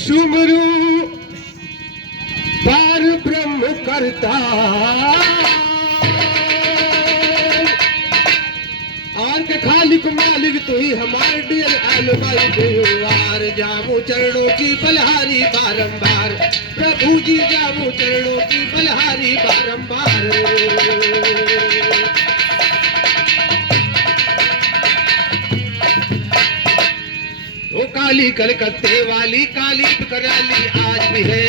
सुमरू पार ब्रह्म करता और के खालिक मालिक तू ही हमारे डियर अलमाई देवार जामू चरणों की बलहारी बारंबार प्रभु जी जामू चरणों की बलहारी बारंबार। वो काली कलकत्ते वाली काली कराली आज भी है,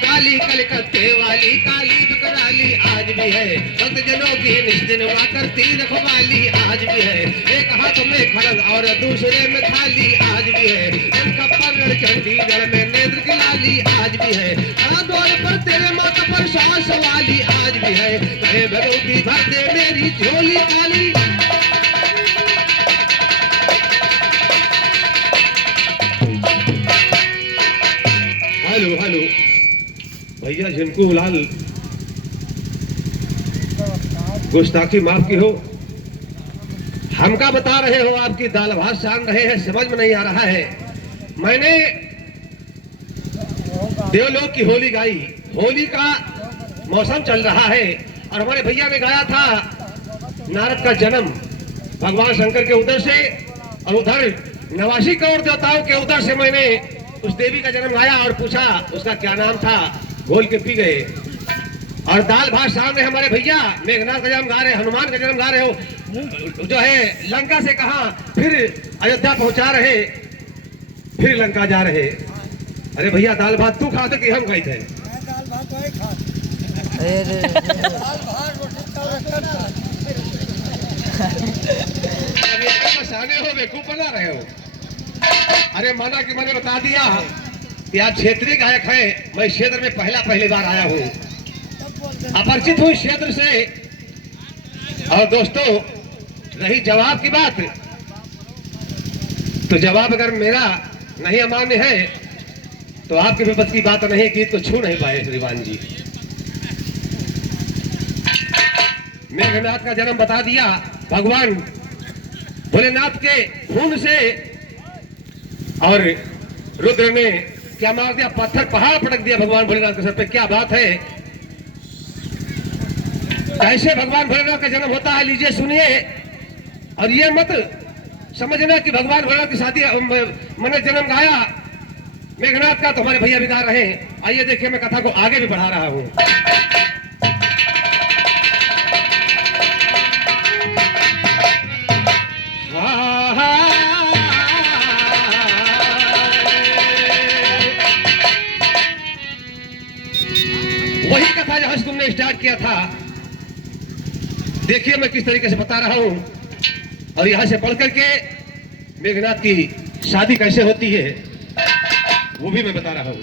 काली कलकत्ते वाली काली कराली आज भी है, भक्त जनों की निस्दिन हुआ करती रखवाली आज भी है। एक हाथ में खड़ग और दूसरे में थाली आज भी है, इनका पकड़ चंडीगढ़ में नेत्र की लाली आज भी है। द्वार पर तेरे माता पर सास वाली आज भी है, कहे भगवती भर दे मेरी झोली काली। हेलो हेलो भैया जिनको लाल गुस्ताखी माफ की हो, हमका बता रहे हो आपकी दाल भात सान रहे हैं, समझ में नहीं आ रहा है। मैंने देवलोक की होली गाई, होली का मौसम चल रहा है और हमारे भैया ने गाया था नारद का जन्म भगवान शंकर के उधर से और उधर 89 करोड़ देवताओं के उधर से मैंने उस देवी का जन्म गाया और पूछा उसका क्या नाम था, बोल के पी गए। और दाल भात सामने हमारे भैया मेघनाथ का जन्म गा रहे, हनुमान का जन्म गा रहे हो, जो है लंका से कहा फिर अयोध्या पहुंचा रहे, फिर लंका जा रहे। अरे भैया दाल भात तू खाते कि हम खाए थे? हो बेवकूफ बना रहे हो। अरे माना कि मैंने बता दिया कि आप क्षेत्रीय गायक हैं, मैं क्षेत्र में पहली बार आया हूँ, अपरिचित हूँ क्षेत्र से। और दोस्तों रही जवाब की बात, तो जवाब अगर मेरा नहीं अमान्य है तो आपकी विपत्ति की बात नहीं, गीत को छू नहीं पाए श्रीमान जी। मेघनाथ का जन्म बता दिया, भगवान भोलेनाथ के खून से, और रुद्र ने क्या मार दिया, पत्थर पहाड़ पटक दिया भगवान भोलेनाथ के सर पे। क्या बात है, कैसे भगवान भोलेनाथ का जन्म होता है, लीजिए सुनिए। और ये मत समझना कि भगवान भोलेनाथ की शादी मैंने जन्म गाया मेघनाथ का तो हमारे भैया भी गा रहे हैं। आइए देखिए मैं कथा को आगे भी बढ़ा रहा हूं। वही कथा जहां से तुमने स्टार्ट किया था, देखिए मैं किस तरीके से बता रहा हूं, और यहां से पढ़ करके मेघनाथ की शादी कैसे होती है वो भी मैं बता रहा हूं।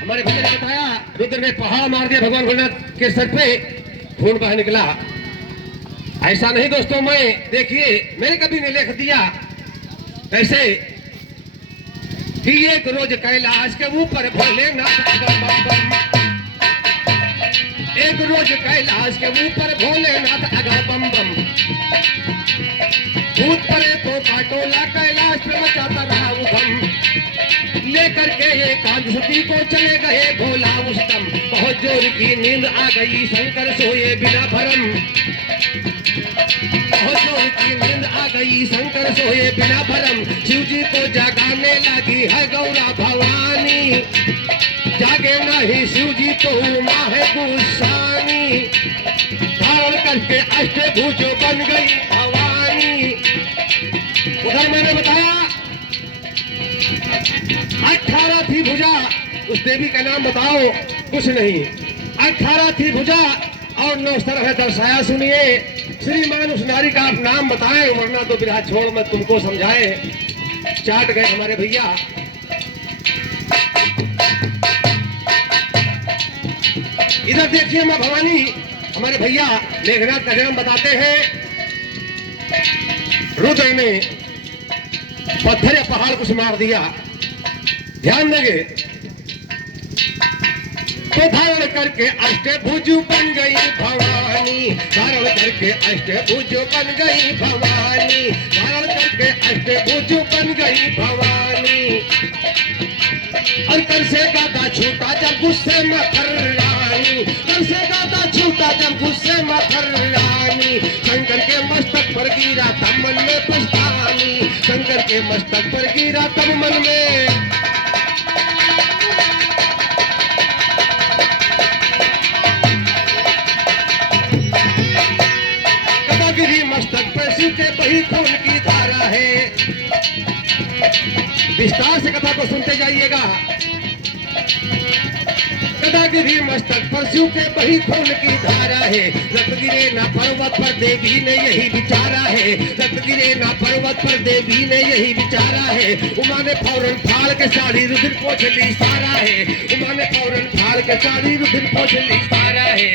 हमारे भैया ने बताया रुद्र ने पहाड़ मार दिया भगवान भोलेनाथ के सर पे, खून बाहर निकला। ऐसा नहीं दोस्तों, मैं देखिए मैंने कभी ने लिख दिया कैसे कि एक रोज कैलाश के ऊपर भोलेनाथ, एक रोज कैलाश के ऊपर भोलेनाथ अगर बम बम, भूत परे तो काटोला कैलाश पे मचाता रहा उधम, लेकर के एकादशी को चले गए भोला उस्तम, बहुत जोर की नींद आ गई शंकर सोए बिना भरम, बहुत जोर की नींद आ गई शंकर सोए बिना भरम, शिव जी को जगाने लगी है गौरा भवानी, जागे नहीं शिव जी तो उमा है गुस्सानी, धारण करके अष्टभुज बन गई भवानी। उधर मैंने बताया 18 थी भुजा, उस देवी का नाम बताओ, कुछ नहीं, 18 थी भुजा और 9 सर है दर्शाया। सुनिए श्रीमान उस नारी का आप नाम बताएं, वरना तो बिरहा छोड़ मैं तुमको समझाए। चाट गए हमारे भैया। इधर देखिए मां भवानी, हमारे भैया मेघनाथ का जन्म बताते हैं। रुद्र ने पत्थर या पहाड़ कुछ मार दिया, ध्यान देंगे। तो धारण करके अष्टभुज बन गई भवानी, धारण करके अष्टभुज बन गई भवानी, धारण करके अष्टभुज बन गई भवानी। और कर से गादा छूटा जब गुस्से में फर्रानी, कर से गादा छूटा जब गुस्से में फर्रानी। शंकर के मस्तक पर गिरा तब मन में पछतानी, शंकर के मस्तक पर गिरा तब मन में। गिरी मस्तक पर शिव के बही खून की धारा है। विस्तार से कथा को सुनते जाइएगा। गिरी मस्तक पर शिव के बही खून की धारा है। रक्त गिरे ना पर्वत पर देवी ने यही विचारा है, रक्त गिरे ना पर्वत पर देवी ने यही विचारा है। उमा ने फौरन फाड़ के साड़ी रुधिर पोंछ ली सारा है, उमा ने फौरन फाड़ के साड़ी रुधिर पोंछ ली सारा है।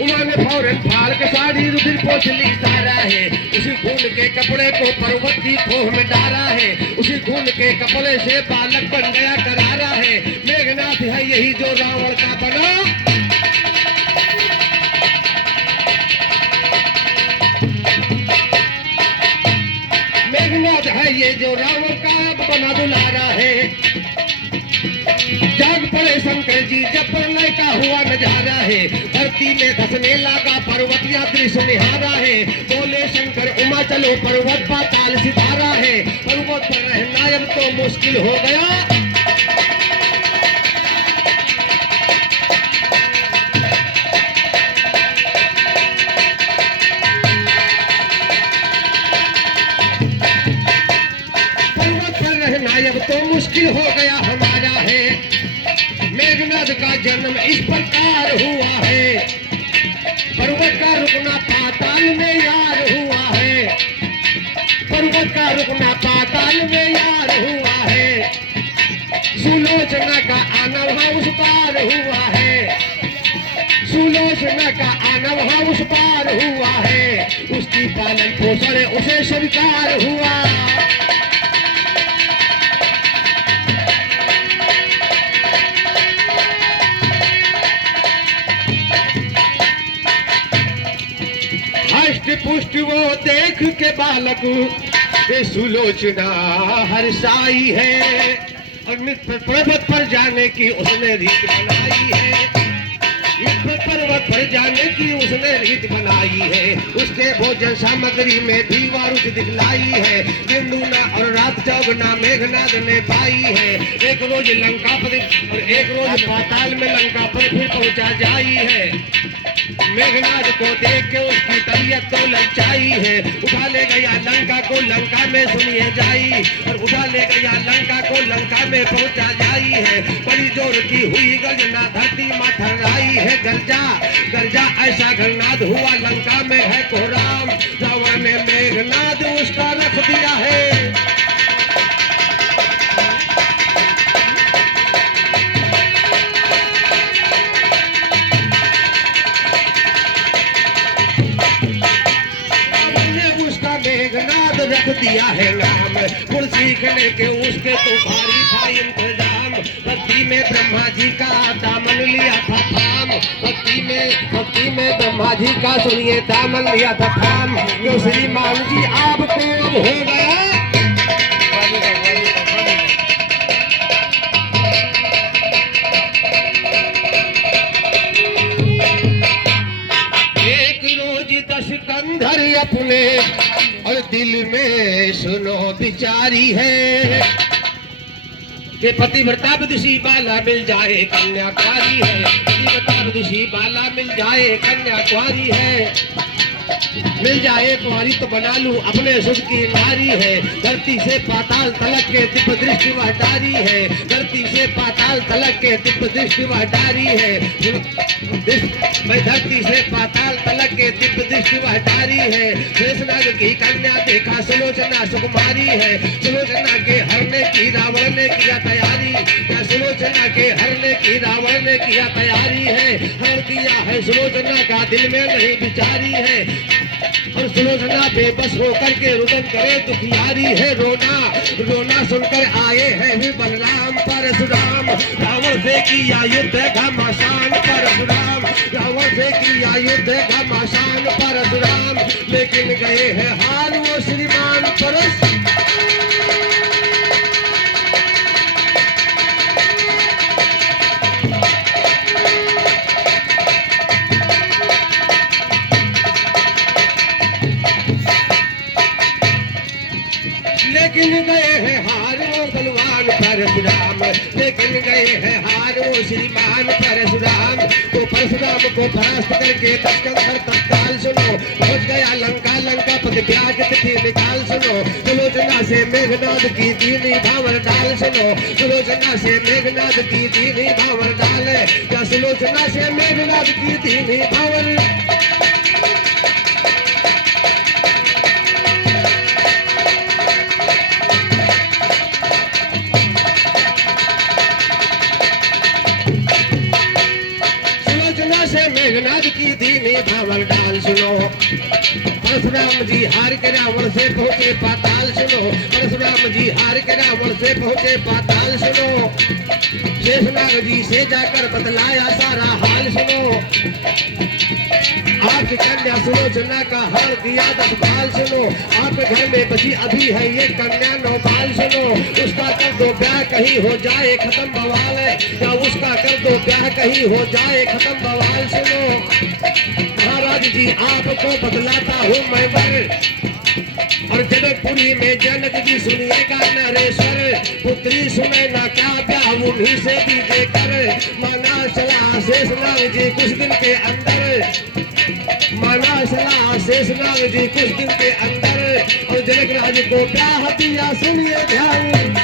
उमा ने फौरन फाड़ के साड़ी रुधिर पोंछ ली सारा है। उसी खून के कपड़े को पर्वत की खोह में डाला है, उसी खून के कपड़े से बालक बन गया करारा है। मेघनाथ है यही जो रावण का बना, मेघनाथ है ये जो रावण का बना दुलारा है। जाग पड़े शंकर जी जब प्रलय का हुआ नजारा है। धरती में धसने लगा पर्वत या दृश्य निहारा है। बोले शंकर उमा चलो पर्वत पाताल सितारा है। पर्वत पर रहना अब तो मुश्किल हो गया, पर्वत पर रहना अब तो मुश्किल हो गया हमारा है। मेघनाथ का जन्म इस प्रकार हुआ है। पर्वत का रुकना पाताल में यार हुआ है, पर्वत का रुकना पाताल में यार हुआ है। सुलोचना का आना वहां उस पार हुआ है, सुलोचना का आना वहां उस पार हुआ है। उसकी पालन पोषण उसे स्वीकार हुआ। पुष्ट वो देख के बालक सुलोचना हर्षाई है। और पर्वत पर जाने की उसने रीत बनाई है, पर्वत पर जाने की उसने रीत बनाई है। उसके भोजन सामग्री में भी वारुच दिखलाई है। बिंदुना और रात चौगना मेघनाथ ने पाई है। एक रोज लंका पर और एक रोज पाताल में लंका पर फिर पहुंचा जाई है। मेघनाथ को देख के उसकी तबीयत तो ललचाई है। उठा ले गया लंका को लंका में सुनिए जाई, और उठा ले गया लंका को लंका में पहुंचा जाई है। बड़ी जोर की हुई गर्जना धरती माथराई है। गर्जा गर्जा ऐसा घरनाद हुआ लंका में है कोहराम। रावण ने मेघनाथ उसका रख दिया है। मेघनाथ रख दिया है नाम, गुण सीखने के उसके तो भारी था इंतजाम। भक्ति में ब्रह्मा जी का दामन लिया था थाम, भक्ति में ब्रह्मा जी का सुनिए दामन लिया था थाम। जो श्रीमान जी आपको अब हो गया, एक रोज 10 कंधर अपने और दिल में सुनो बिचारी है। कि पतिव्रता विदुषी बाला मिल जाए कन्या कुंवारी है, पतिव्रता विदुषी बाला मिल जाए कन्या कुंवारी है। मिल जाए कुंवारी तो बना लूं अपने सुख की नारी है। धरती से पाताल तलक के दिव्य दृष्टि वह डारी है, धरती से पाताल तलक के दिव्य दृष्टि वह डारी है। मैं धरती से पाताल तलक के दिव्य दृष्टि वह डारी है। शेषनाग की कन्या देखा सुलोचना सुकुमारी है, सुलोचना के हरने की रावण ने किया तैयारी। क्या सुलोचना के हरने की रावण ने किया तैयारी है। हर दिया है सुलोचना का दिल में नहीं विचारी है। और सुलोचना बेबस होकर के रुदन करे दुखियारी है रोना। रोना सुनकर आए हैं भी बलराम परशुराम। रावण से किया युद्ध घमासान परशुराम। रावण से किया युद्ध घमासान परशुराम। लेकिन गए हैं हार वो श्रीमान परशुराम। लेकिन गए हैं हार वो बलवान परशुराम। लेकिन गए हैं हार वो श्रीमान परशुराम। तो परशुराम को परास्त करके दशकंधर तत्काल सुनो। पहुंच गया लंका। लंका पति ब्याज तिथि निकाल सुनो। सुलोचना से मेघनाद की दीनी भावर डाल सुनो। सुलोचना से मेघनाद की दीनी भावर डाल। या सुलोचना से मेघनाद की दीनी भावर। मेघनाद की दीनी भावर डाल सुनो। परशुराम जी हार के रावण से पहुंचे पाताल सुनो। परशुराम जी हार के रावण से पहुंचे पाताल सुनो। शेषनाग जी से जाकर बतलाया सारा हाल सुनो। आपकी कन्या सुलोचना का हार दिया 10 बाल सुनो। आपके घर में बची अभी है ये कन्या 9 बाल सुनो। उसका कर दो ब्याह कहीं हो जाए खत्म बवाल। या उसका कर दो ब्याह कहीं हो जाए खत्म बवाल सुनो। महाराज जी आपको बतलाता हूँ मैं वर। और जनकपुरी में जनक जी सुनिएगा नरेश्वर। पुत्री सुने ना क्या ब्याह उन्हीं से दीजिए कर। माना चला शेषनाग जी कुछ दिन के अंदर। माना चला शेषनाग जी कुछ दिन के अंदर। और जनक राज को ब्याह दिया सुनिए ध्यान।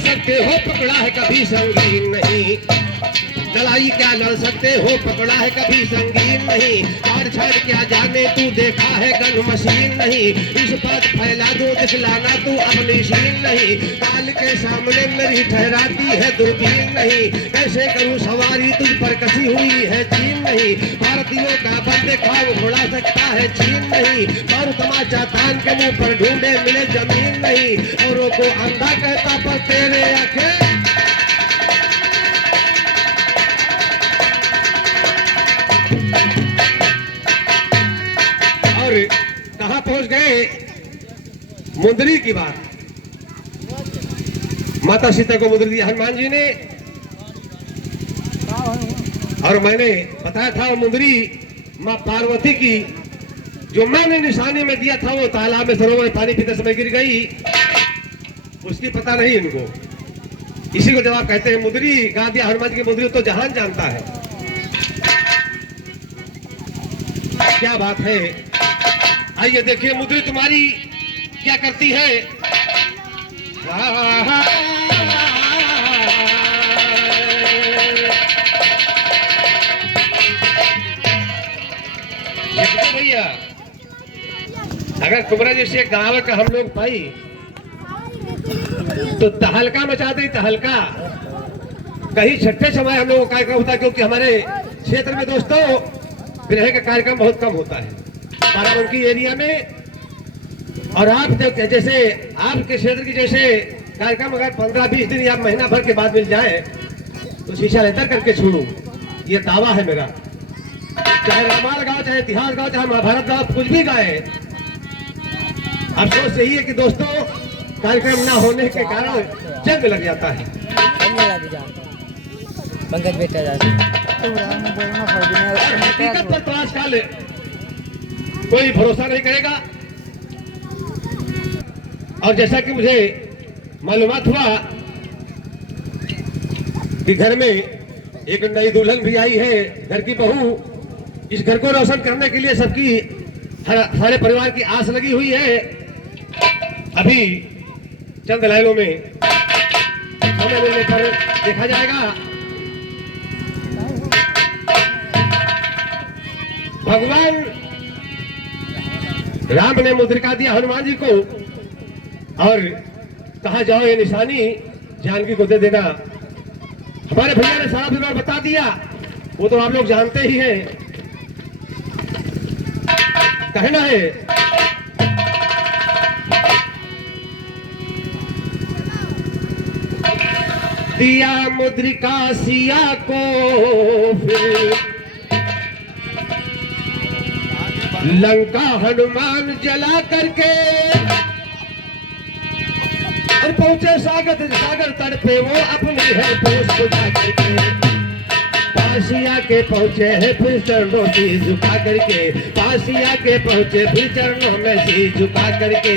सकते हो पकड़ा है कभी संगीन नहीं। लड़ाई क्या लड़ सकते हो पकड़ा है कभी संगीन नहीं। काट छाड़ क्या जाने तू देखा है गन मशीन नहीं। इस बात फैला दो दिखलाना तू अपनी शीन नहीं। काल के सामने मेरी ठहराती है दूरबीन नहीं। कैसे करूं सवारी तुझ पर कसी हुई है चीन नहीं। भारतीयों का बंदे खाओ उड़ा सकता है चीन नहीं। और तमाचा तान के मुंह पर ढूंढे मिले जमीन नहीं। औरों को अंधा कहता पर तेरे आंखें। कहां पहुंच गए? मुंदरी की बात। माता सीता को मुंदरी दिया हनुमान जी ने। और मैंने बताया था मुंदरी मां पार्वती की जो मैंने निशानी में दिया था वो तालाब में सरोवर में पानी पीते समय गिर गई। उसकी पता नहीं इनको। इसी को जवाब कहते हैं मुंदरी। गा दिया हनुमान की मुंदरी तो जहान जानता है। क्या बात है। आइए देखिए मुंदरी तुम्हारी क्या करती है। भैया अगर तुम्हारा जैसे गाँव का हम लोग पाई तो तहलका मचा दे। तहलका कहीं छठे समय हम लोगों का कार्यक्रम होता है। क्योंकि हमारे क्षेत्र में दोस्तों विरह का कार्यक्रम बहुत कम होता है बाराबंकी एरिया में। और आप जैसे आपके क्षेत्र की जैसे कार्यक्रम अगर 15-20 दिन या महीना भर के बाद मिल जाए तो शीशा लेकर करके छोड़ू। ये दावा है मेरा। चाहे रामायण गाओ, चाहे इतिहास गाओ, चाहे महाभारत गाओ, कुछ भी गाए। अफसोस यही है कि दोस्तों कार्यक्रम ना होने के कारण जंग लग जाता है। पंकज बेटा हकीकत पर तो आजकल कोई भरोसा नहीं करेगा। और जैसा कि मुझे मालूमात हुआ कि घर में एक नई दुल्हन भी आई है, घर की बहू। इस घर को रोशन करने के लिए सबकी सारे परिवार की आस लगी हुई है। अभी चंद लाइनों में समय मिलने पर देखा जाएगा। भगवान राम ने मुद्रिका दिया हनुमान जी को और कहा जाओ ये निशानी जानकी को दे देना। हमारे भैया ने सारा विवरण बता दिया, वो तो आप लोग जानते ही हैं। कहना है दिया मुद्रिका सिया को फिर लंका हनुमान जला करके और पहुंचे सागर तट पे वो अपनी है पोष बुझा करके। पासिया के पहुंचे है फिर चरणों से झुका करके, पासिया के पहुंचे फिर चरणों में से झुका करके।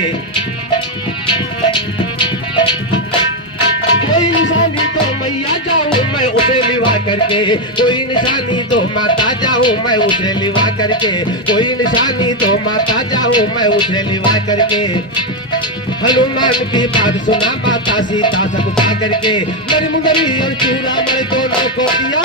कोई निशानी तो मैया जाऊं मैं उसे लिवा करके, कोई निशानी तो माता जाऊं मैं उसे लिवा करके, कोई निशानी तो माता जाऊं मैं उसे लिवा करके। हनुमान की बात सुना माता सीता सब जा करके, मेरी मुंदरी और चूड़ा मैं दोनों को दिया,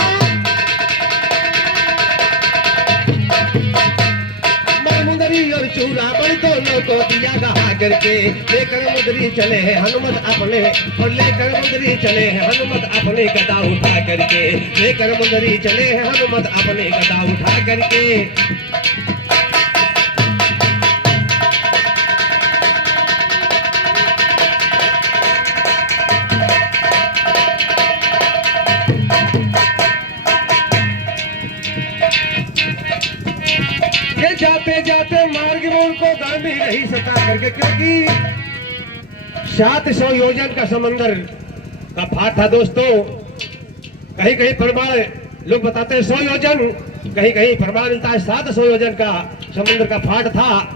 मेरी मुंदरी और चूड़ा मैं दोनों को दिया गहा करके। लेकर मुंदरी चले हैं हनुमत अपने, और लेकर मुंदरी चले हैं हनुमत अपने गदा उठा करके, लेकर मुंदरी चले हैं हनुमत अपने गदा उठा करके। जाते जाते मार्ग में उनको दम भी नहीं सका करके, क्योंकि 700 योजन का समंदर का फाट था दोस्तों। कहीं कहीं प्रमाण लोग बताते हैं 100 योजन, कहीं कहीं प्रमाण मिलता है 700 योजन का समंदर का फाट था।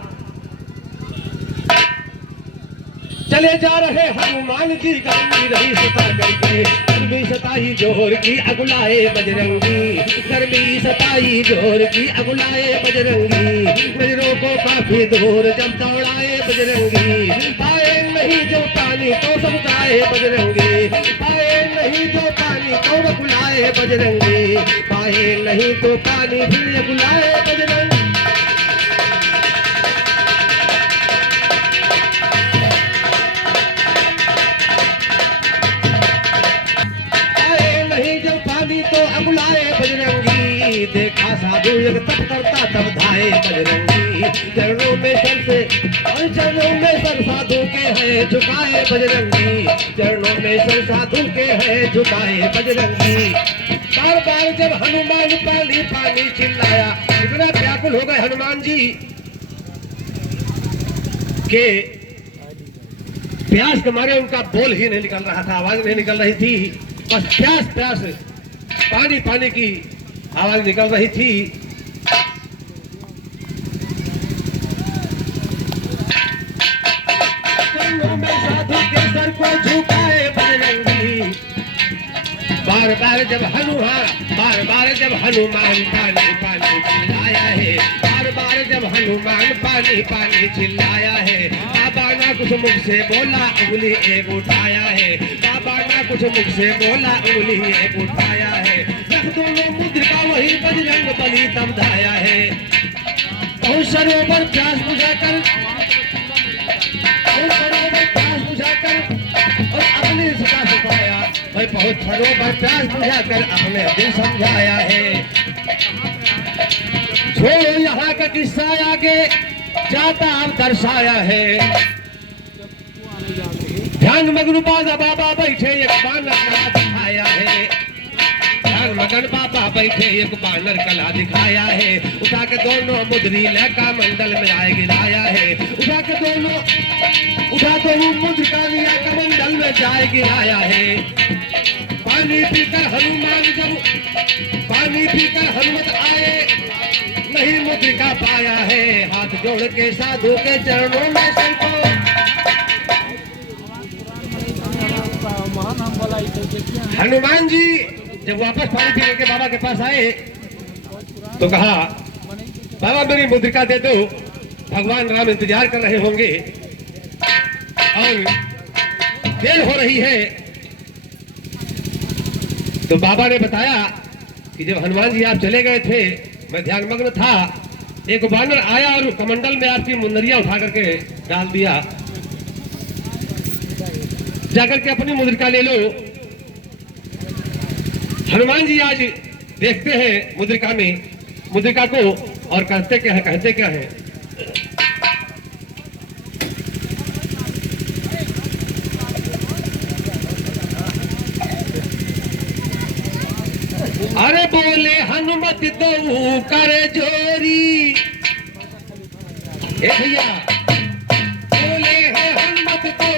चले जा रहे हनुमान जी गर्मी रही सता करके, गर्मी सताई जोर की अगुलाए बजरंगी, गर्मी सताई जोर की अगुलाए बजरंगी। नजरों को काफी दूर जब दौड़ाए बजरंगी, पाए नहीं जो पानी तो समझाए बजरंगी, पाए नहीं जो पानी तो अगुलाए बजरंगी, पाए नहीं तो पानी फिर अगुलाए बजरंगी। बजरंगी देखा साधु एक तप करता तब धाए बजरंगी, चरणों में सर से और चरणों में सर साधु के हैं झुकाए बजरंगी, चरणों में सर साधु के हैं झुकाए बजरंगी। बार बार जब हनुमान पानी पानी चिल्लाया, इतना व्याकुल हो गए हनुमान जी के प्यास के मारे उनका बोल ही नहीं निकल रहा था, आवाज नहीं निकल रही थी, बस प्यास प्यास पानी पानी की आवाज निकल रही थी। चरणों में साधु के सर को झुकाए बजरंगी, बार बार जब हनुमान पानी पानी चिल्लाया है, बार बार जब हनुमान पानी पानी चिल्लाया है। बाबा ना कुछ मुख से बोला उंगली एक उठाया है, बाबा ना कुछ मुख से बोला उंगली एक उठाया है। रख दोनों मुद्रिका वही बजरंग बली तब धाया है। बहुत सरोवर प्यास बुझाकर और अपने सदा सुखाया, भाई बहुत सरोवर प्यास बुझाकर अपने दिल समझाया है। छोड़ो यहाँ का किस्सा आगे जाता अब दर्शाया है। ध्यान मग्न बाबा बैठे एक बानर कला दिखाया है, ध्यान मगन बाबा बैठे एक बानर कला दिखाया है। उठा के दोनों मुद्री लहका मंडल में आए गिराया है, उठा तो वो मुद्रिका लिया का मंडल में जाए गिराया है। पानी पीकर हनुमत आए नहीं मुद्रिका पाया है, हाथ जोड़ के साधु के चरणों में सर को हनुमान जी जब वापस पानी पीने के बाबा के पास आए तो कहा, बाबा मेरी मुद्रिका दे दो, भगवान राम इंतजार कर रहे होंगे और देर हो रही है। तो बाबा ने बताया कि जब हनुमान जी आप चले गए थे मैं ध्यान मग्न था, एक वानर आया और कमंडल में आपकी मुंदरिया उठा करके डाल दिया। जाकर के अपनी मुद्रिका ले लो। हनुमान जी आज देखते हैं मुद्रिका में मुद्रिका को और कहते क्या है, कहते क्या है। अरे बोले हनुमत दो कर जोरी, ए भैया बोले है हनुमत दो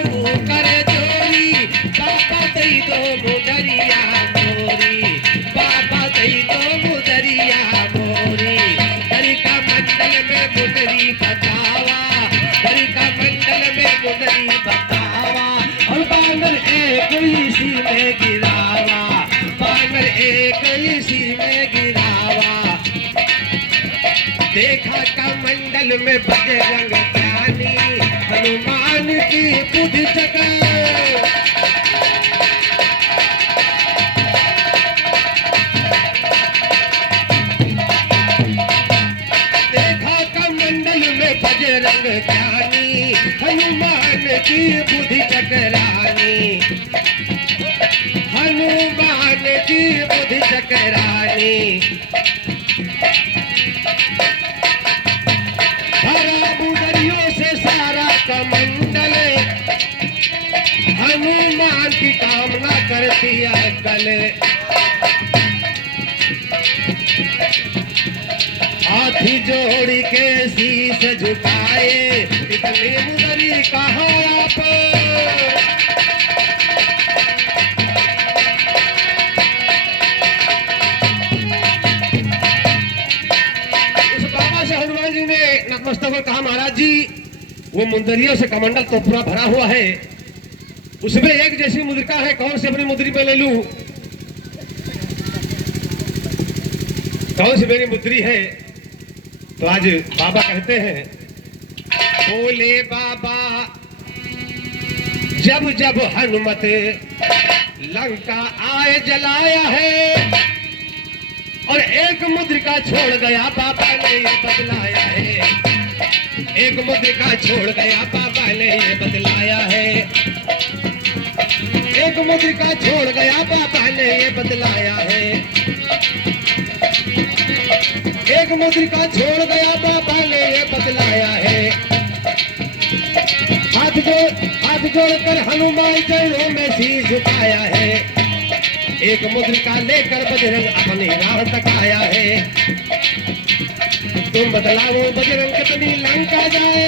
कर जोरी, बाबा दई दो मुदरिया मोरी, बाबा दई दो मुदरिया मोरी। हरि का मंडल में मुदरी बतावा, हरि का मंडल में मुदरी बतावा, और बानर एक इसी में गिरावा, बानर एक इसी में गिरावा। देखा कमंडल में बजरंग ज्ञानी, हनुमान की बुद्धि जगा। देखा कमंडल में बजरंग ज्ञानी, हनुमान की बुद्धि चकरानी, हनुमान की बुद्धि चकरानी। हरा मुदरियों से सारा कमंडल, हनुमान की कामना करती है कल। हाथी जोड़ी के शीश झुकाए, इतनी मुदरी कहाँ आप। हनुमान जी ने नतमस्तक कहा, महाराज जी वो मुंदरियों से कमंडल तो पूरा भरा हुआ है, उसमें एक जैसी मुद्रिका है, कौन सी अपनी मुद्री पे ले लूं, कौन सी मेरी मुद्री है। तो आज बाबा कहते हैं, बोले बाबा जब जब हनुमत लंका आए जलाया है, और एक मुद्रिका छोड़ गया बाबा ने ये बदलाया है, एक मुद्रिका छोड़ गया बाबा ने ये बदलाया है, एक मुद्रिका छोड़ गया बाबा ने ये बदलाया है, एक मुद्रिका छोड़ गया बाबा ने ये बदलाया है। हाथ जोड़कर हनुमान चरणों में शीश झुकाया है, एक मुद्रिका लेकर बजरंग अपनी राह तक आया है। तुम बदलाओ बजरंग कितनी लंका जाए।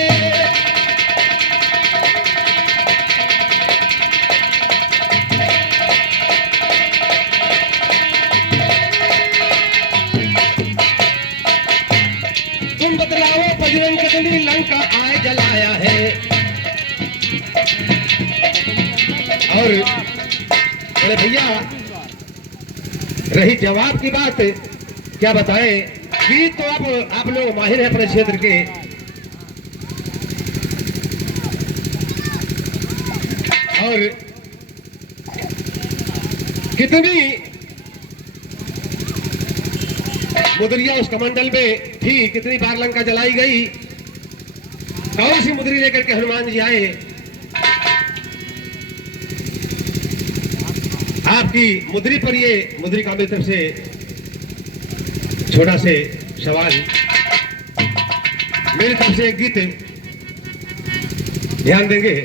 तुम बदलाओ बजरंग कितनी लंका आए जलाया है। और अरे भैया रही जवाब की बात, क्या बताएं कि तो अब आप लोग माहिर हैं अपने क्षेत्र के। और कितनी मुद्रिया उस कमंडल में थी, कितनी बार लंका जलाई गई, कौन सी मुद्री लेकर के हनुमान जी आए। आपकी मुद्री पर ये मुद्री का मेरी तरफ से छोटा से सवाल, मेरी तरफ से एक गीत ध्यान देंगे।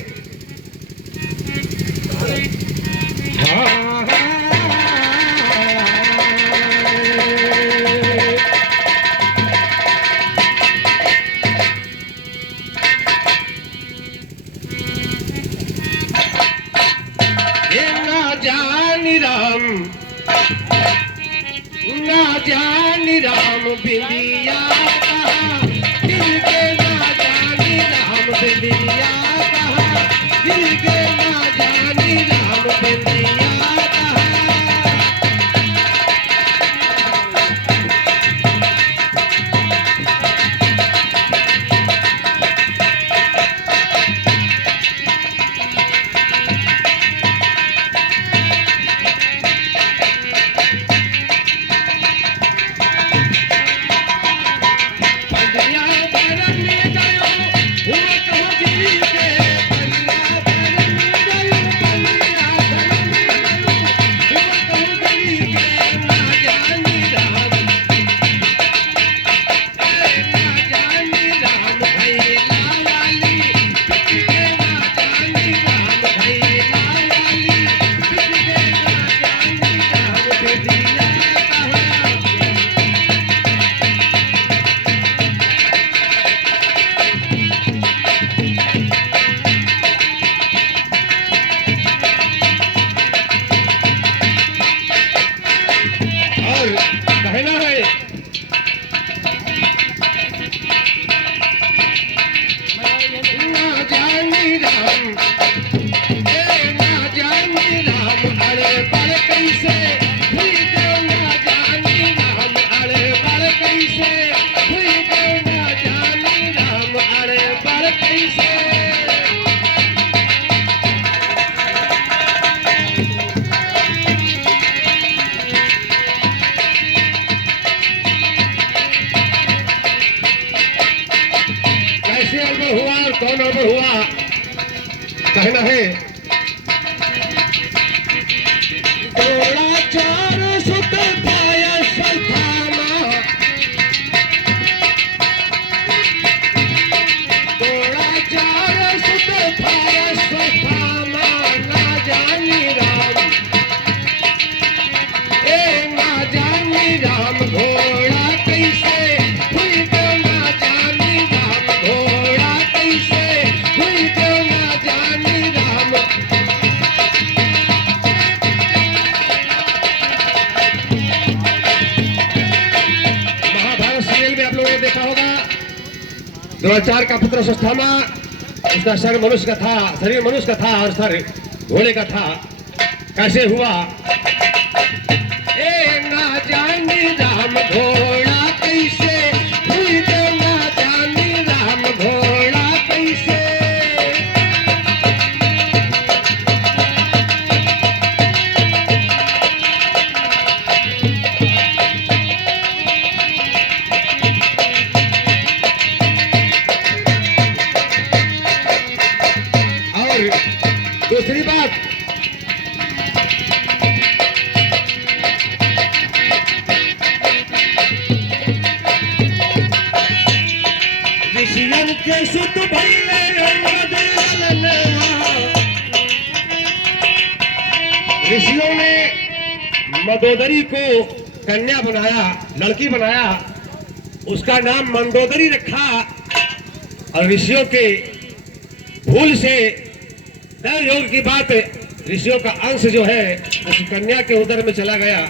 ना जानी राम बिंदिया कहा, दिल के ना जानी राम बिंदिया कहा, दिल के ना जानी राम बिंदिया कहा। कौन अमर हुआ, कहना है द्रोणाचार्य सुत थाय अश्वत्थामा, द्रोणाचार्य सुत थाय अश्वत्थामा, ना जानी राम ना जानी राम घोड़ा कैसे हुई तो ना जानी राम घोड़ा कैसे हुई तो ना जानी राम। महाभारत सीरियल में आप लोगों ने देखा होगा, द्रोणाचार्य का पुत्र अश्वत्थामा, उसका शरीर मनुष्य का था और सर घोड़े का था। कैसे हुआ, ना जानी राम घोड़ा कैसे हुई तो ना जानी राम घोड़ा कैसे। और दूसरी बात, ऋषियन के सुत भइले मदनवा, ऋषियों ने मंदोदरी को कन्या बनाया, लड़की बनाया, उसका नाम मंदोदरी रखा। और ऋषियों के भूल से दर योग की बात, ऋषियों का अंश जो है उस कन्या के उदर में चला गया।